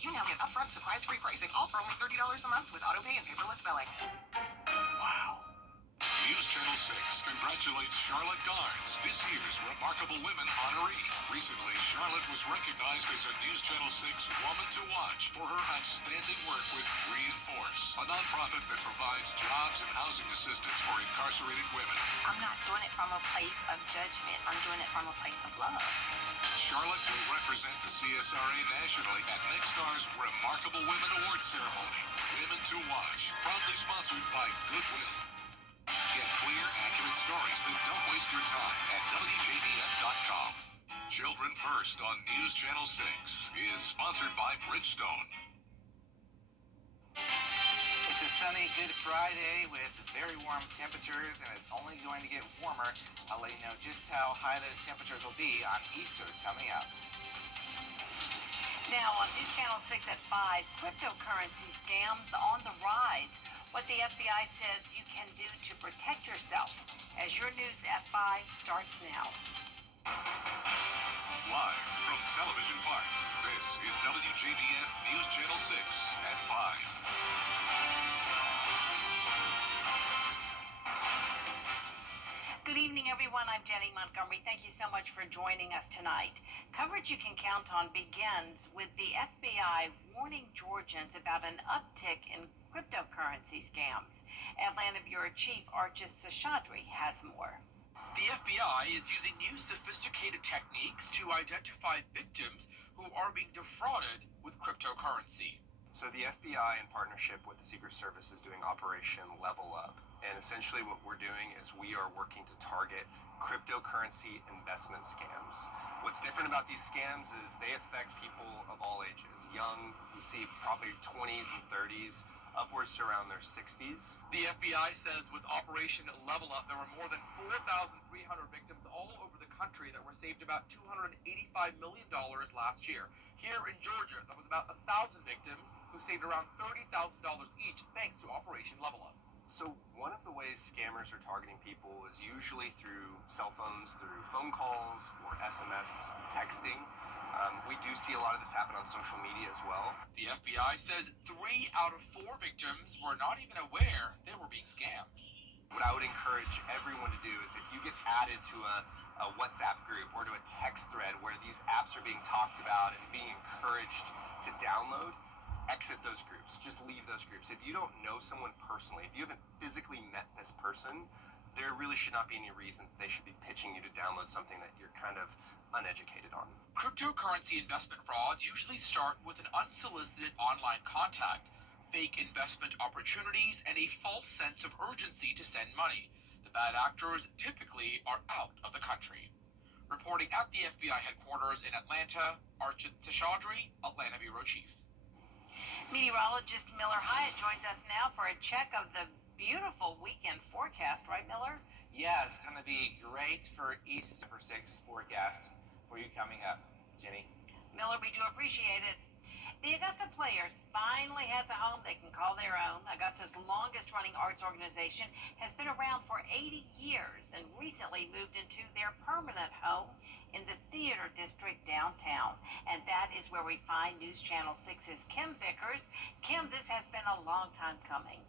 you now get upfront surprise-free pricing, all for only $30 a month with autopay and paperless billing. Wow. News Channel 6 congratulates Charlotte Garnes, this year's Remarkable Women honoree. Recently, Charlotte was recognized as a News Channel 6 Woman to Watch for her outstanding work with Reinforce, a nonprofit that provides jobs and housing assistance for incarcerated women. I'm not doing it from a place of judgment. I'm doing it from a place of love. Charlotte will represent the CSRA nationally at next star's Remarkable Women Awards ceremony. Women to Watch, proudly sponsored by Goodwill. Get clear, accurate stories that don't waste your time at WJBF.com. Children First on News Channel 6 is sponsored by Bridgestone. It's a sunny Good Friday with very warm temperatures, and it's only going to get warmer. I'll let you know just how high those temperatures will be on Easter coming up. Now on News Channel 6 at 5, cryptocurrency scams on the rise. What the FBI says you can do to protect yourself. As your news at 5 starts now. Live from Television Park, this is WJBF News Channel 6 at 5. Good evening, everyone. I'm Jenny Montgomery. Thank you so much for joining us tonight. Coverage you can count on begins with the FBI warning Georgians about an uptick in cryptocurrency scams. Atlanta Bureau Chief Archit Seshadri has more. The FBI is using new sophisticated techniques to identify victims who are being defrauded with cryptocurrency. So the FBI, in partnership with the Secret Service, is doing Operation Level Up. And essentially what we're doing is we are working to target cryptocurrency investment scams. What's different about these scams is they affect people of all ages. Young, you see probably 20s and 30s, upwards to around their 60s. The FBI says with Operation Level Up, there were more than 4,300 victims all over the country that were saved about $285 million last year. Here in Georgia, that was about 1,000 victims who saved around $30,000 each thanks to Operation Level Up. So one of the ways scammers are targeting people is usually through cell phones, through phone calls or SMS texting. We do see a lot of this happen on social media as well. The FBI says 3 out of 4 victims were not even aware they were being scammed. What I would encourage everyone to do is if you get added to a WhatsApp group or to a text thread where these apps are being talked about and being encouraged to download, exit those groups. Just leave those groups. If you don't know someone personally, if you haven't physically met this person, there really should not be any reason they should be pitching you to download something that you're kind of uneducated on. Cryptocurrency investment frauds usually start with an unsolicited online contact, fake investment opportunities, and a false sense of urgency to send money. The bad actors typically are out of the country. Reporting at the FBI headquarters in Atlanta, Archit Seshadri, Atlanta Bureau Chief. Meteorologist Miller Hyatt joins us now for a check of the beautiful weekend forecast, right, Miller? Yeah, it's going to be great for Easter 6 forecast for you coming up, Jenny. Miller, we do appreciate it. The Augusta Players finally has a home they can call their own. Augusta's longest-running arts organization has been around for 80 years and recently moved into their permanent home in the Theater District downtown. And that is where we find News Channel 6's Kim Vickers. Kim, this has been a long time coming.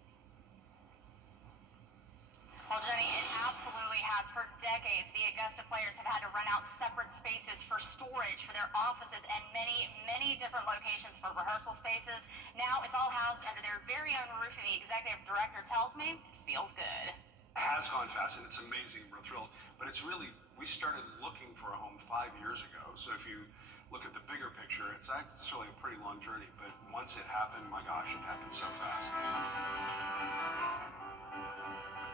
Well, Jenny, it absolutely has. For decades, the Augusta Players have had to rent out separate spaces for storage for their offices and many, many different locations for rehearsal spaces. Now it's all housed under their very own roof, and the executive director tells me it feels good. It has gone fast, and it's amazing. We're thrilled. But it's really, we started looking for a home 5 years ago. So if you look at the bigger picture, it's actually a pretty long journey. But once it happened, my gosh, it happened so fast.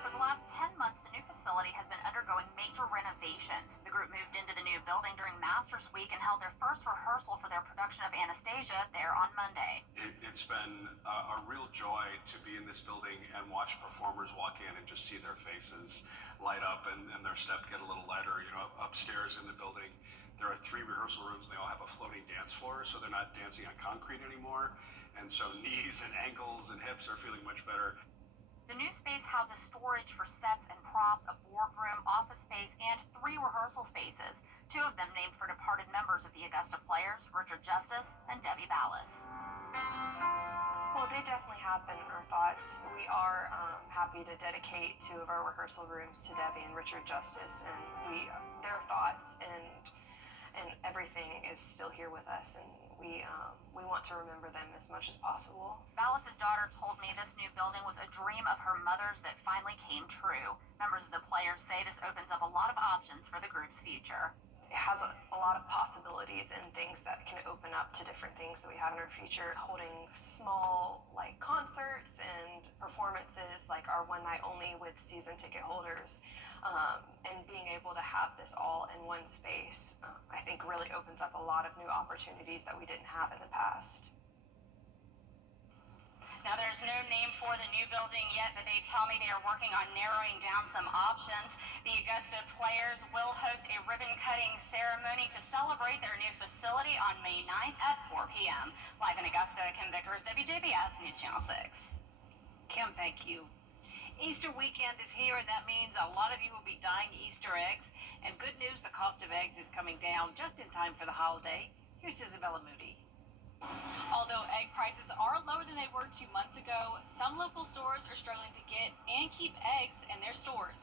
For the last 10 months, the new facility has been undergoing major renovations. The group moved into the new building during Masters Week and held their first rehearsal for their production of Anastasia there on Monday. It's been a real joy to be in this building and watch performers walk in and just see their faces light up and their step get a little lighter. You know, upstairs in the building, there are 3 rehearsal rooms. They all have a floating dance floor, so they're not dancing on concrete anymore. And so knees and ankles and hips are feeling much better. The new space houses storage for sets and props, a boardroom, office space, and 3 rehearsal spaces. Two of them named for departed members of the Augusta Players, Richard Justice and Debbie Ballas. Well, they definitely have been our thoughts. We are happy to dedicate two of our rehearsal rooms to Debbie and Richard Justice, and their thoughts and everything is still here with us, and we want to remember them as much as possible. Ballas' daughter told me this new building was a dream of her mother's that finally came true. Members of the Players say this opens up a lot of options for the group's future. It has a lot of possibilities and things that can open up to different things that we have in our future. Holding small concerts and performances like our one night only with season ticket holders, and being able to have this all in one space, I think really opens up a lot of new opportunities that we didn't have in the past. Now, there's no name for the new building yet, but they tell me they are working on narrowing down some options. The Augusta Players will host a ribbon-cutting ceremony to celebrate their new facility on May 9th at 4 p.m. Live in Augusta, Kim Vickers, WJBF News Channel 6. Kim, thank you. Easter weekend is here, and that means a lot of you will be dyeing Easter eggs. And good news, the cost of eggs is coming down just in time for the holiday. Here's Isabella Moody. Although egg prices are lower than they were 2 months ago, some local stores are struggling to get and keep eggs in their stores.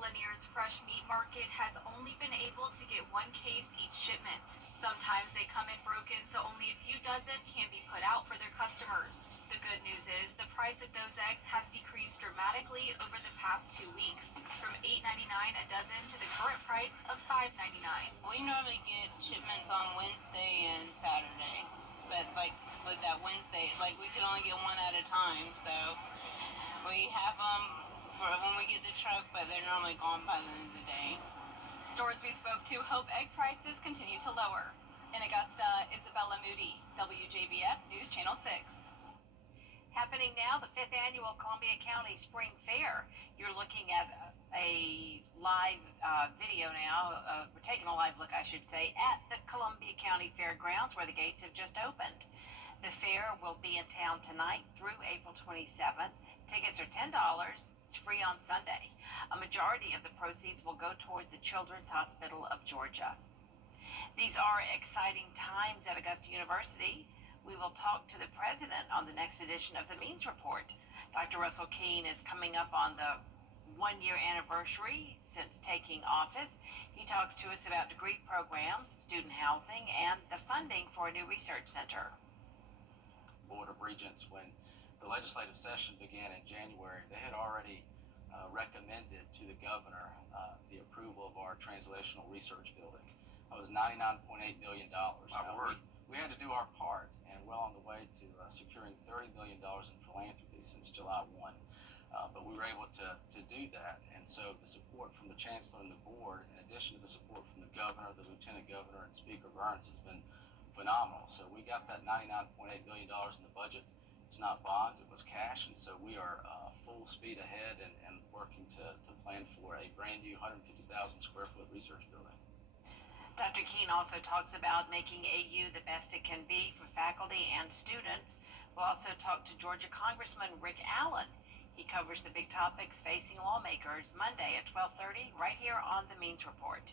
Lanier's fresh meat market has only been able to get 1 case each shipment. Sometimes they come in broken, so only a few dozen can be put out for their customers. The good news is the price of those eggs has decreased dramatically over the past 2 weeks, from $8.99 a dozen to the current price of $5.99. We normally get shipments on Wednesday and Saturday, but with that Wednesday, we can only get one at a time, so we have them for when we get the truck, but they're normally gone by the end of the day. Stores we spoke to hope egg prices continue to lower. In Augusta, Isabella Moody, WJBF News Channel 6. Happening now, the 5th annual Columbia County Spring Fair. You're looking at a live video now. We're taking a live look, I should say, at the Columbia County Fairgrounds where the gates have just opened. The fair will be in town tonight through April 27th. Tickets are $10. It's free on Sunday. A majority of the proceeds will go toward the Children's Hospital of Georgia. These are exciting times at Augusta University. We will talk to the president on the next edition of the Means Report. Dr. Russell Keene is coming up on the 1-year anniversary since taking office. He talks to us about degree programs, student housing, and the funding for a new research center. Board of Regents, when the legislative session began in January, they had already recommended to the governor the approval of our translational research building. It was $99.8 million. We had to do our part, and well on the way to securing $30 million in philanthropy since July 1. But we were able to do that, and so the support from the chancellor and the board, in addition to the support from the governor, the lieutenant governor, and Speaker Burns, has been phenomenal. So we got that $99.8 million in the budget. It's not bonds, it was cash, and so we are full speed ahead and working to plan for a brand new 150,000 square foot research building. Dr. Keene also talks about making AU the best it can be for faculty and students. We'll also talk to Georgia Congressman Rick Allen. He covers the big topics facing lawmakers Monday at 12:30 right here on the Means Report.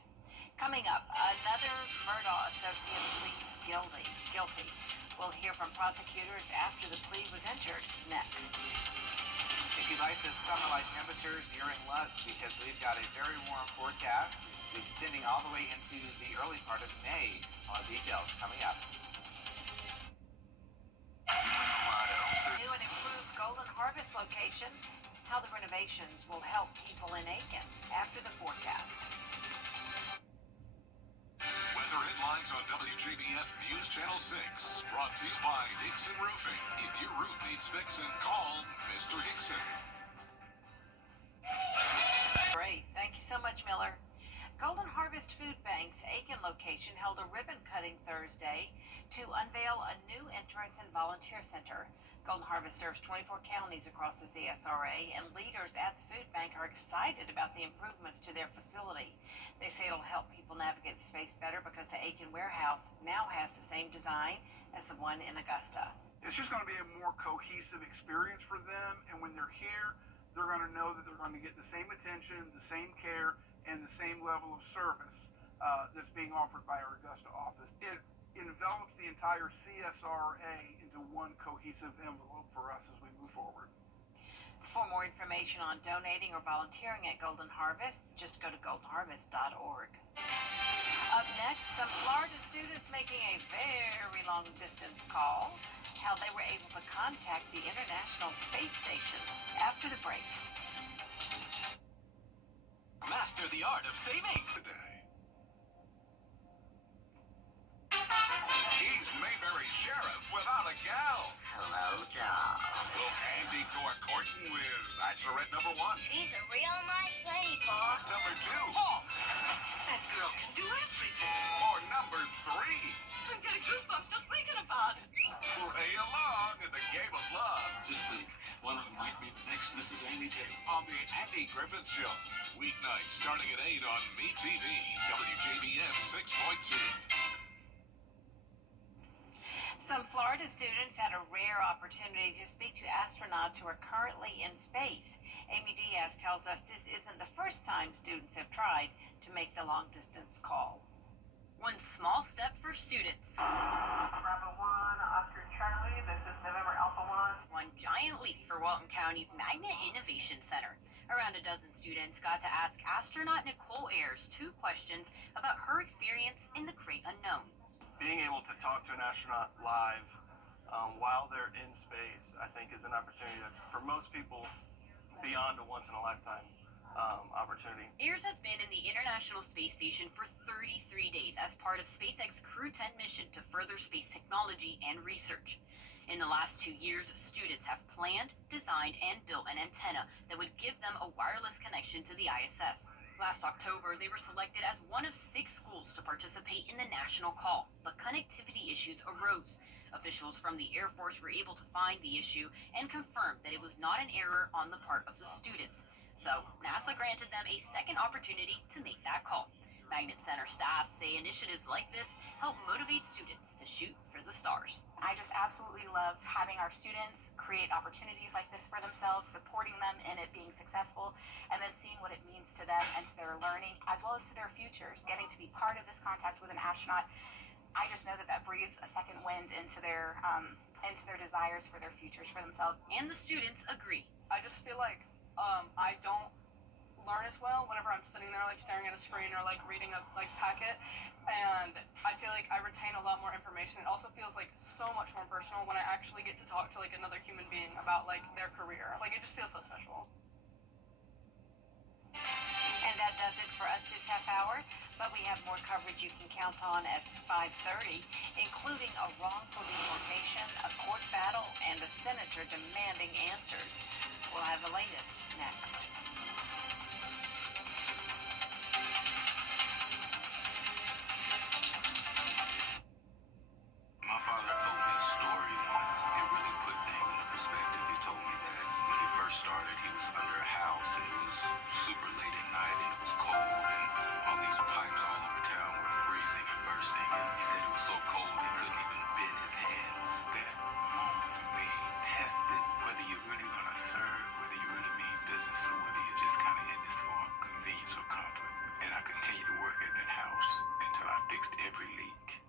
Coming up, another Murdaugh associate pleads guilty. We'll hear from prosecutors after the plea was entered next. If you like the summer-like temperatures, you're in luck because we've got a very warm forecast extending all the way into the early part of May. All the details coming up. New and improved Golden Harvest location, how the renovations will help people in Aiken after the forecast. Weather headlines on WJBF News Channel 6. Brought to you by Hickson Roofing. If your roof needs fixing, call Mr. Hickson. Great. Thank you so much, Miller. Golden Harvest Food Bank's Aiken location held a ribbon cutting Thursday to unveil a new entrance and volunteer center. Golden Harvest serves 24 counties across the CSRA, and leaders at the food bank are excited about the improvements to their facility. They say it'll help people navigate the space better because the Aiken warehouse now has the same design as the one in Augusta. It's just going to be a more cohesive experience for them, and when they're here, they're going to know that they're going to get the same attention, the same care, and the same level of service that's being offered by our Augusta office. It envelops the entire CSRA into one cohesive envelope for us as we move forward. For more information on donating or volunteering at Golden Harvest, just go to goldenharvest.org. Up next, some Florida students making a very long distance call, how they were able to contact the International Space Station after the break. Master the art of savings today. He's Mayberry Sheriff without a gal. Hello, doll. Will Andy go a courting with Bachelorette number 1? She's a real nice lady, Pa. Number 2? Oh, that girl can do everything. Or number 3? I'm getting goosebumps just thinking about it. Play along in the game of love. Just think, one of them might be the next Mrs. Amy Taylor. On the Andy Griffith Show. Weeknights starting at 8 on MeTV. WJBF 6.2. Some Florida students had a rare opportunity to speak to astronauts who are currently in space. Amy Diaz tells us this isn't the first time students have tried to make the long-distance call. One small step for students. Bravo 1, Oscar Charlie, this is November Alpha 1. One giant leap for Walton County's Magnet Innovation Center. Around a dozen students got to ask astronaut Nicole Ayers 2 questions about her experience in the great unknown. Being able to talk to an astronaut live while they're in space, I think, is an opportunity that's, for most people, beyond a once-in-a-lifetime opportunity. Ayers has been in the International Space Station for 33 days as part of SpaceX Crew 10 mission to further space technology and research. In the last 2 years, students have planned, designed, and built an antenna that would give them a wireless connection to the ISS. Last October, they were selected as one of 6 schools to participate in the national call, but connectivity issues arose. Officials from the Air Force were able to find the issue and confirm that it was not an error on the part of the students. So, NASA granted them a second opportunity to make that call. Magnet Center staff say initiatives like this help motivate students to shoot for the stars. I just absolutely love having our students create opportunities like this for themselves, supporting them in it being successful, and then seeing what it means to them and to their learning, as well as to their futures. Getting to be part of this contact with an astronaut, I just know that that breathes a second wind into their desires for their futures for themselves. And the students agree. I just feel like I don't learn as well whenever I'm sitting there like staring at a screen or like reading a like packet, and I feel like I retain a lot more information. It also feels like so much more personal when I actually get to talk to like another human being about like their career. Like it just feels so special. And that does it for us this half hour, but we have more coverage you can count on at 5:30, including a wrongful deportation, a court battle, and a senator demanding answers. We'll have the latest next. My father told me a story once. It really put things into perspective. He told me that when he first started, he was under a house and it was super late at night and it was cold and all these pipes all over town were freezing and bursting. And he said it was so cold he couldn't even bend his hands. That moment for me tested whether you're really going to serve, whether you really mean business, or whether you're just kind of in this for convenience or comfort. And I continued to work at that house until I fixed every leak.